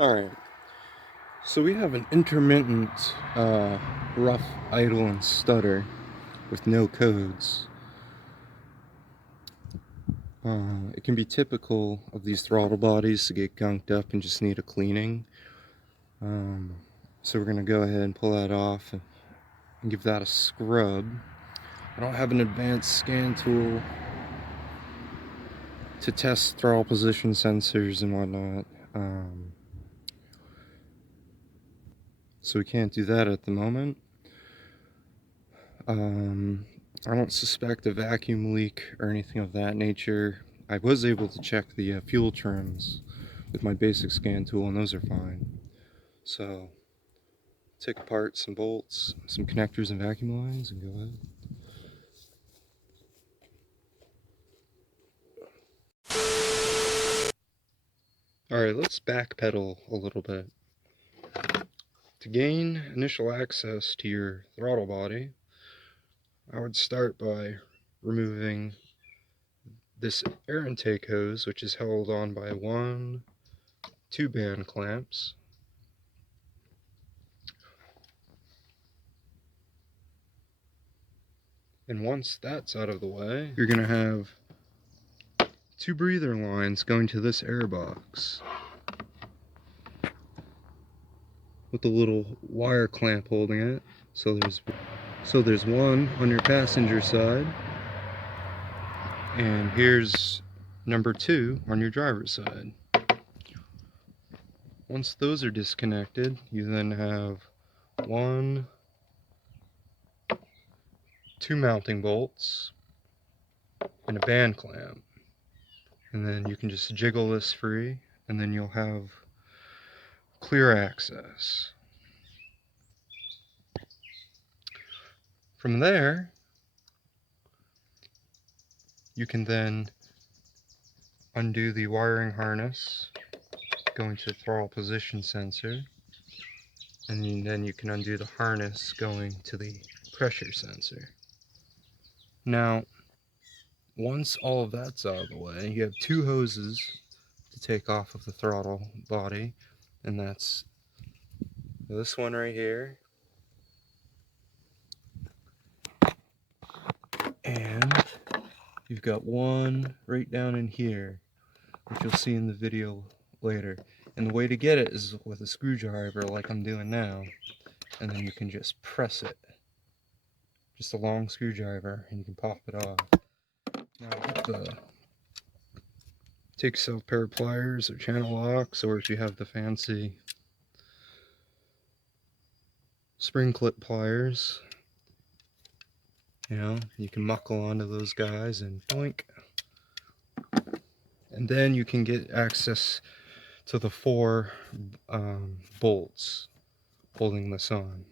Alright, so we have an intermittent rough idle and stutter with no codes. It can be typical of these throttle bodies to get gunked up and just need a cleaning. So we're going to go ahead and pull that off and give that a scrub. I don't have an advanced scan tool to test throttle position sensors and whatnot. So we can't do that at the moment. I don't suspect a vacuum leak or anything of that nature. I was able to check the fuel trims with my basic scan tool, and those are fine. So, take apart some bolts, some connectors and vacuum lines, and go ahead. Alright, let's backpedal a little bit. To gain initial access to your throttle body, I would start by removing this air intake hose, which is held on by 2 band clamps. And once that's out of the way, you're going to have 2 breather lines going to this air box with a little wire clamp holding it. So there's one on your passenger side, and here's number 2 on your driver's side. Once those are disconnected, you then have 2 mounting bolts and a band clamp, and then you can just jiggle this free, and then you'll have clear access. From there, you can then undo the wiring harness going to the throttle position sensor, and then you can undo the harness going to the pressure sensor. Now, once all of that's out of the way, you have 2 hoses to take off of the throttle body, and that's this one right here, and you've got one right down in here, which you'll see in the video later. And the way to get it is with a screwdriver like I'm doing now, and then you can just press it. Just a long screwdriver, and you can pop it off. Now take yourself a pair of pliers or channel locks, or if you have the fancy spring clip pliers, you can muckle onto those guys and boink. And then you can get access to the 4 bolts holding this on.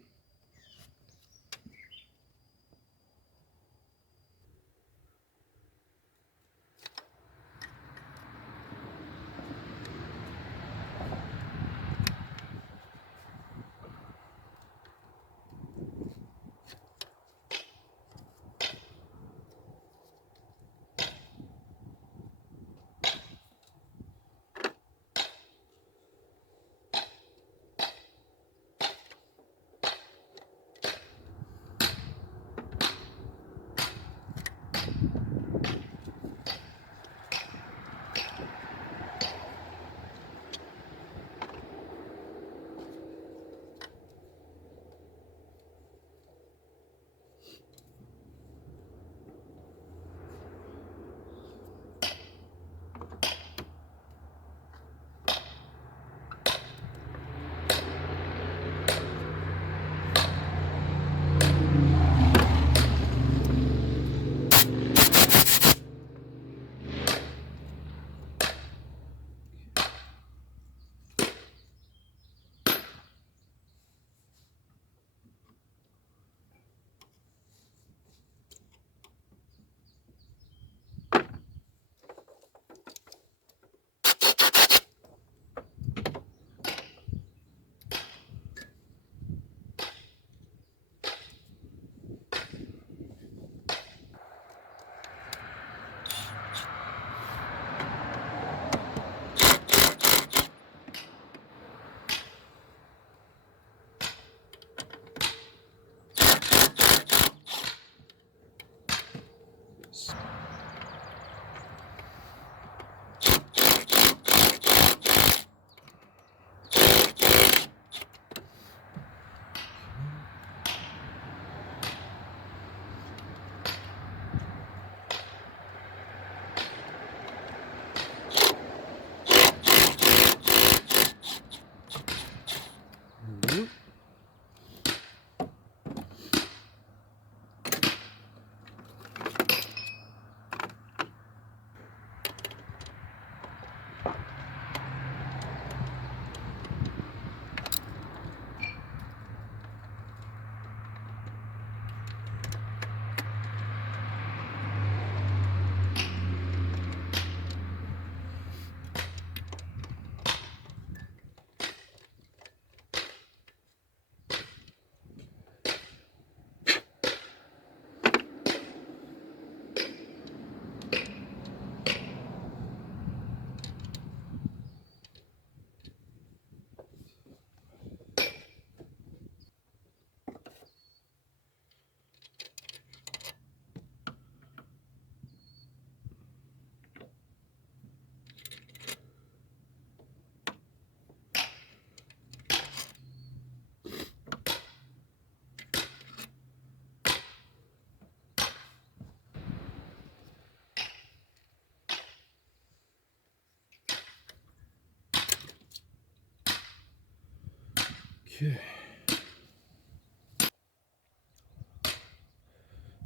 Okay.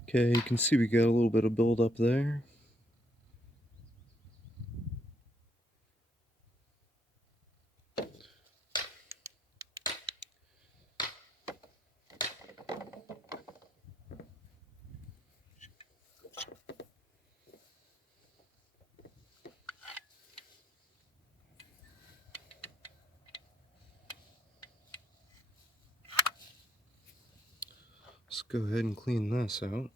Okay, you can see we got a little bit of buildup there. Let's go ahead and clean this out.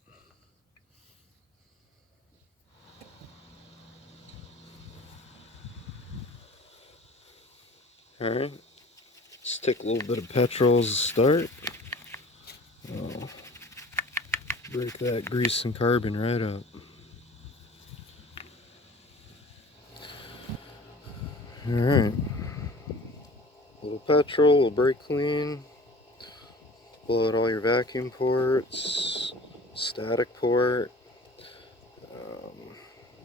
Alright, let's take a little bit of petrol as a start. Oh, break that grease and carbon right up. Alright, a little petrol, a little brake clean. Blow out all your vacuum ports, static port,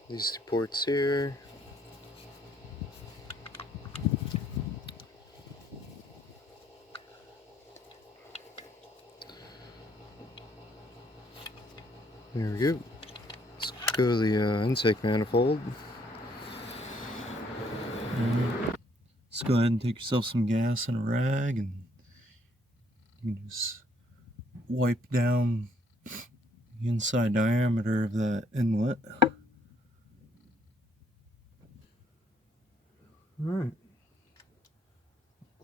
these two ports here. There we go. Let's go to the intake manifold. Let's go ahead and take yourself some gas and a rag, and you can just wipe down the inside diameter of that inlet. Alright,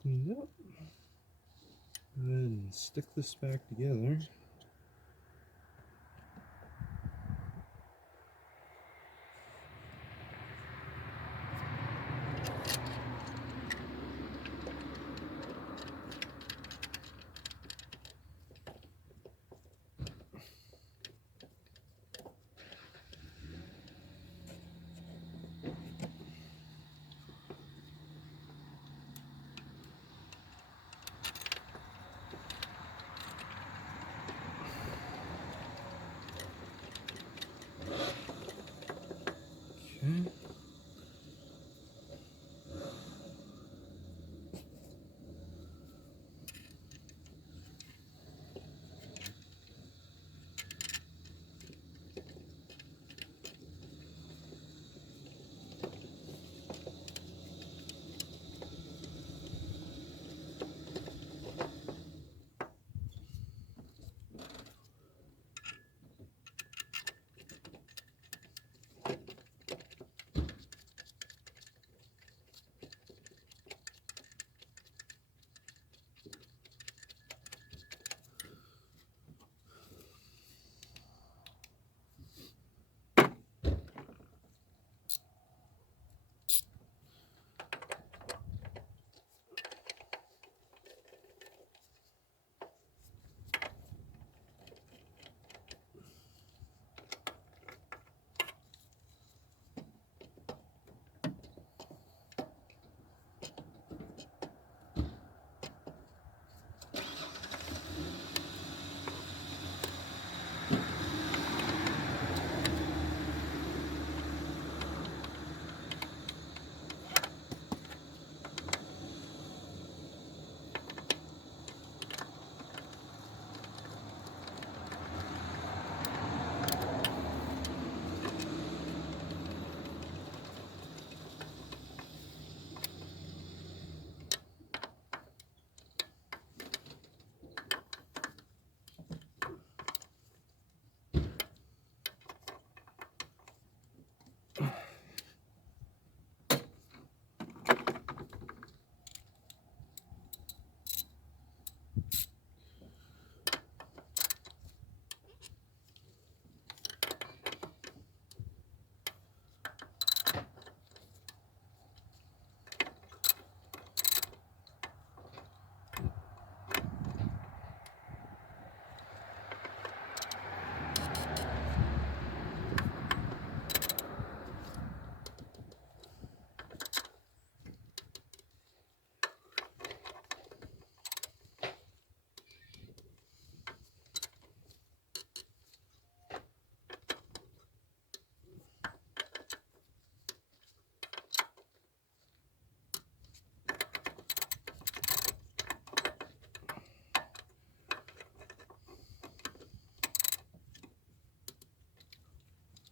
cleaned up. Go ahead and stick this back together.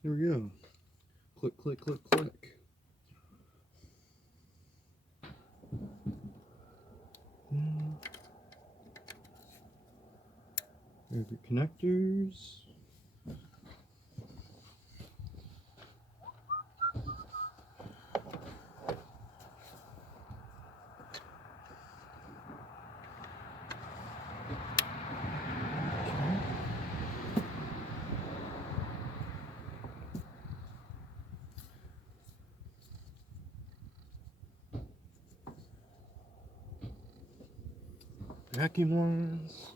There we go. Click, click, click, click. There's your connectors. Vacuum lines.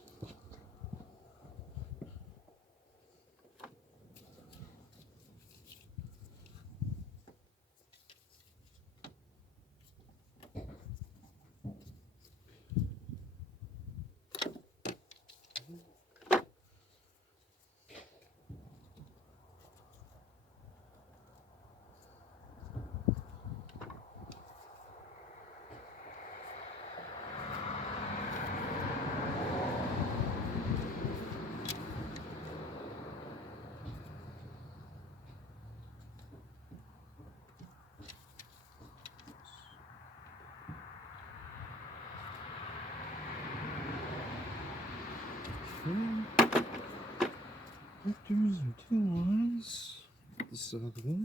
Connectors and two lines. Get this out of the way.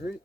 Right.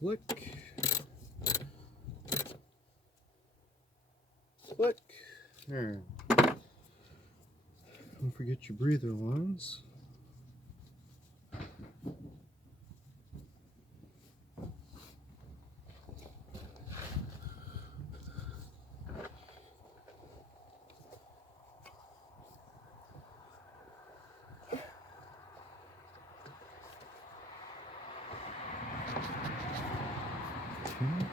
Click. Click. There. Don't forget your breather lines. Okay.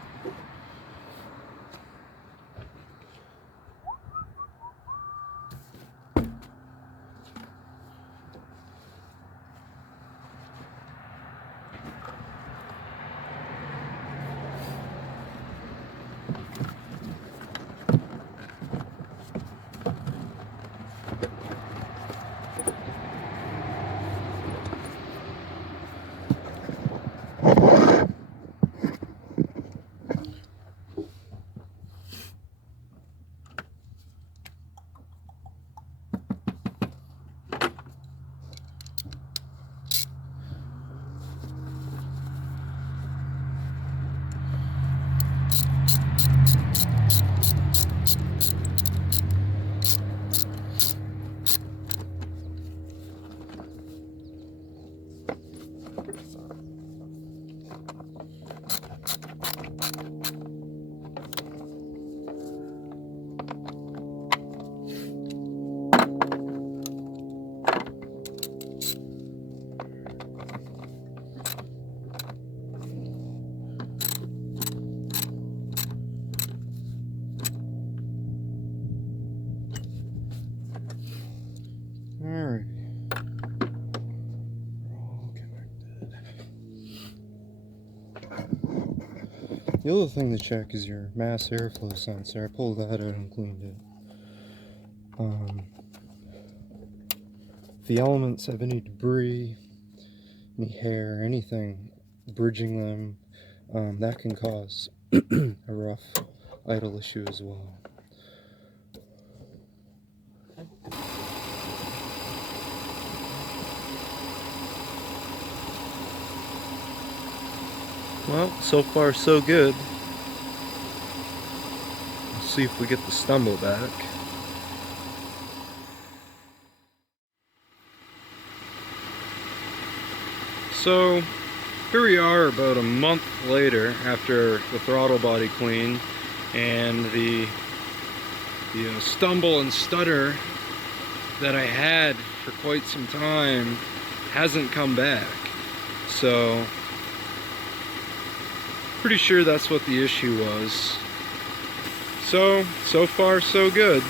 The other thing to check is your mass airflow sensor. I pulled that out and cleaned it. If the elements have any debris, any hair, anything bridging them, that can cause a rough idle issue as well. Well, so far so good. Let's see if we get the stumble back. So here we are about a month later after the throttle body clean, and the stumble and stutter that I had for quite some time hasn't come back. So pretty sure that's what the issue was. So far so good.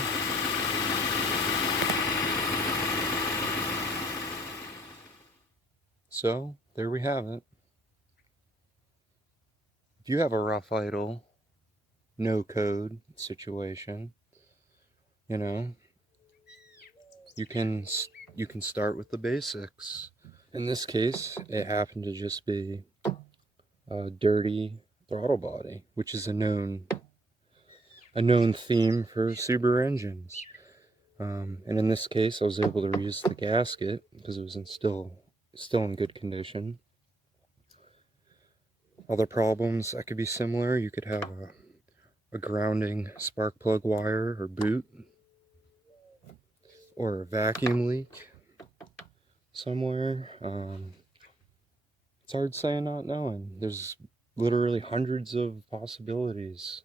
So there we have it. If you have a rough idle, no code situation, you know, you can start with the basics. In this case, it happened to just be a dirty throttle body, which is a known theme for Subaru engines. And in this case, I was able to reuse the gasket because it was still in good condition. Other problems that could be similar, you could have a grounding spark plug wire or boot, or a vacuum leak somewhere. It's hard saying not knowing. There's literally hundreds of possibilities,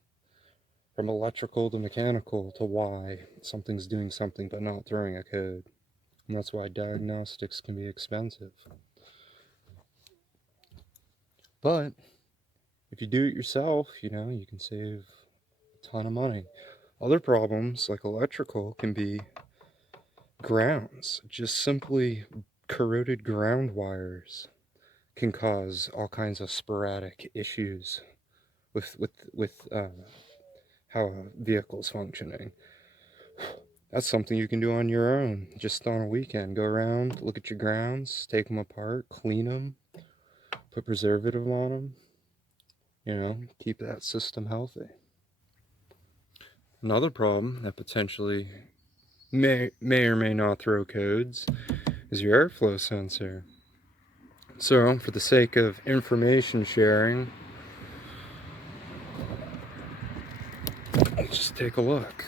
from electrical to mechanical, to why something's doing something but not throwing a code. And that's why diagnostics can be expensive. But if you do it yourself, you know, you can save a ton of money. Other problems, like electrical, can be grounds. Just simply corroded ground wires can cause all kinds of sporadic issues with how a vehicle's functioning. That's something you can do on your own, just on a weekend. Go around, look at your grounds, take them apart, clean them, put preservative on them, you know, keep that system healthy. Another problem that potentially may or may not throw codes is your airflow sensor. So, for the sake of information sharing, let's just take a look.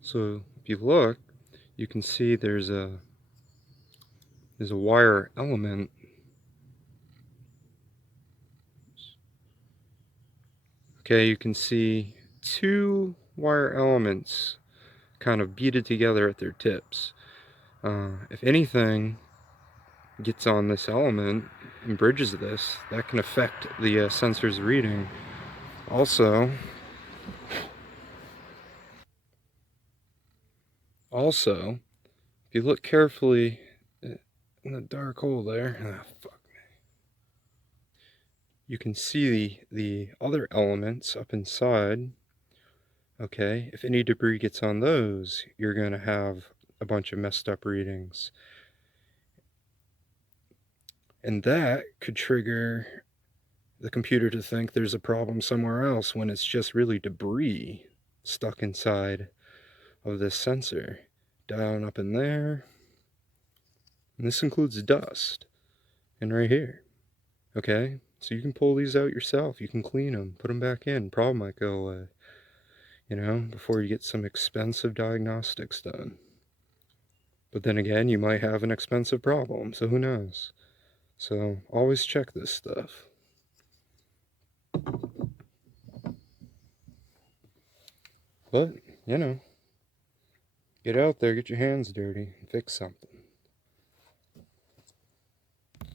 So if you look, you can see there's a wire element. Okay, you can see two wire elements kind of beaded together at their tips. If anything gets on this element and bridges this, that can affect the sensor's reading. Also, if you look carefully in the dark hole there, you can see the other elements up inside. Okay, if any debris gets on those, you're going to have a bunch of messed up readings. And that could trigger the computer to think there's a problem somewhere else, when it's just really debris stuck inside of this sensor. Down up in there. And this includes dust. And right here. Okay? So you can pull these out yourself. You can clean them, put them back in. Problem might go away. You know, before you get some expensive diagnostics done. But then again, you might have an expensive problem, so who knows? So always check this stuff. But, you know, get out there, get your hands dirty, and fix something.